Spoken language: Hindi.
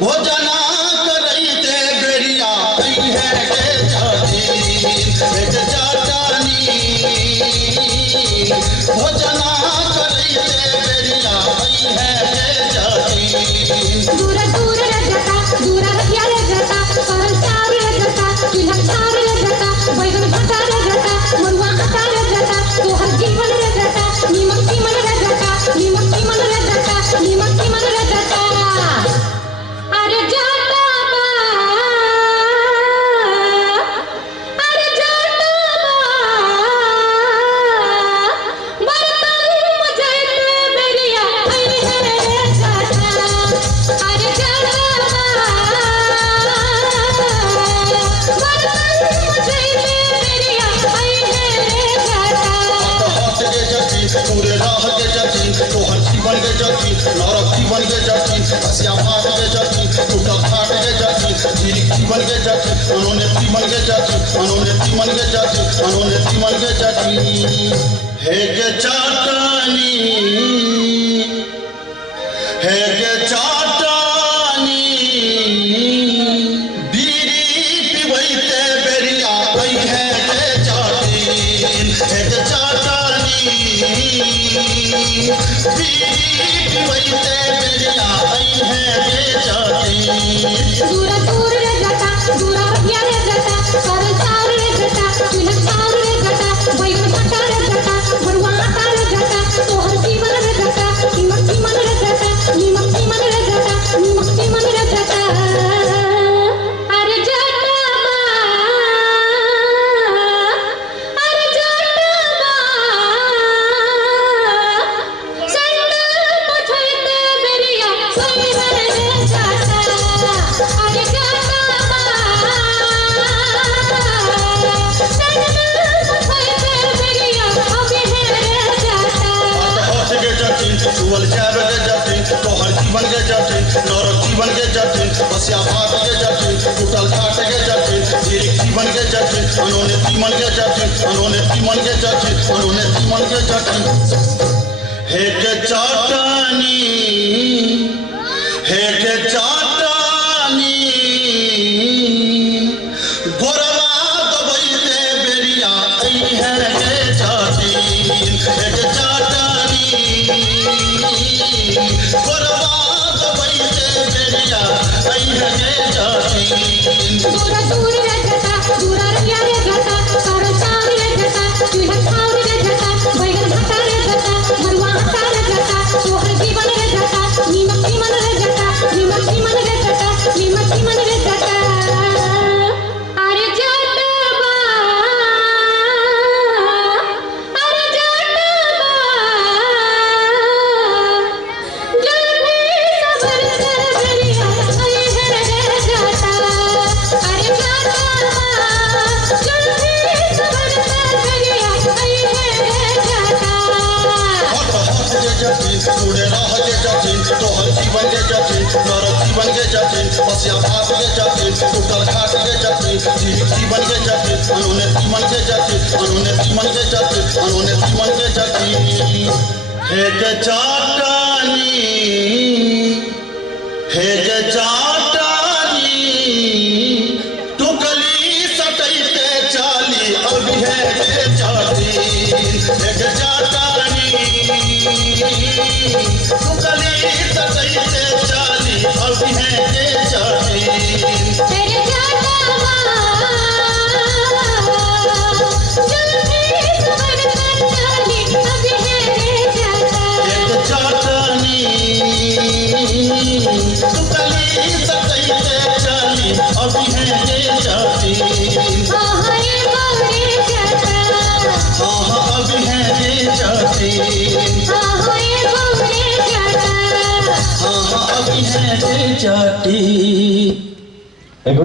भोजना करैते बेरिया है के जाती भेट जाटानी भोजना करैते बेरिया है के जाती दूर दूर रजता दूर रखिया रजता परल चार रजता किला चार रजता बैगन भटा रजता मरुआ हटा रजता तोहर जीवन रजता नीमक की मन रजता नीमक की मन रजता नीमक की मन रजता अरे जाता बा अरे जाता बा बरतन मजैते बेरिया है जाता अरे जाता बरतन मजैते बेरिया है जाता हाथ के जाती पूरे राह के जाती तोहर जीवन के जाती नरक जीवन के जाती हसिया मार के जाती टूटा फाट के जाती जीरी जीवन के जाती उन्होंने जीवन के जाती उन्होंने जीवन के जाती उन्होंने जीवन के जाती है के चाटानी है के चाटानी बीरी पिबैते बेरिया है के चाटी है के चाटानी बीरी पिबैते बेरिया है के चाटी दूर दूर रजता दूर रखिया रजता परल चार रजता किला चार रजता बैगन भटा रजता मरुआ हटा रजता तोहर जीवन रजता नीमक की मन रजता नीमक की मन रजता नीमक की मन रजता अरे जाता बा अरे जाता बा संडल मठैते बेरिया है जाता अरे जाता बा संडल मठैते बेरिया अभी है जाता हाथ के जाती चुअल जाब के जाती तोहर जीवन के जाती नरक जीवन के जाती बसिया भाग के जाती टूटल घाट के जाती जीरी जीवन के जाती उन्होंने जीवन के जाती उन्होंने जीवन के जाती उन्होंने जीवन के जाती है के चाटानी है के चाटानी गोरवा दबैते बेरिया है के जाती है के चाटानी गोरवा दबैते बेरिया है के जाती दूर दूर रजता दूर रखिया रजता परल चार रजता किला चार रजता बैगन भटा रजता मरुआ हटा रजता तोहर जीवन रजता नीमक की मन रजता नीमक की मन रजता नीमक की मन रजता अरे जाता बा अरे जाता बा जल्दी सबर कर बेरिया है जाता अरे जाता बा जल्दी सबर कर बेरिया है जाता हाथ के जाती पूरे राह के जाती तोहर जीवन के जाती नरक जीवन के जाती बसिया भाग के जाती टूटल घाट के जाती जीरी जीवन के जाती उन्होंने जीवन के जाती उन्होंने जीवन के जाती उन्होंने जीवन के जाती है के चाटानी है के चाटानी टुकली सटैते चाली अभी है के चाटी है के चाटानी टुकली सटैते चाली अभी है के चाटी तेरे जाता बा जल्दी सबर कर चाली अभी है जाता एक चाटनी टुकली सटैते चाली अभी है के चाटी हाँ ये बावरे जाता हाँ अभी है के चाटी हाँ ये बावरे जाता हाँ अभी है के चाटी।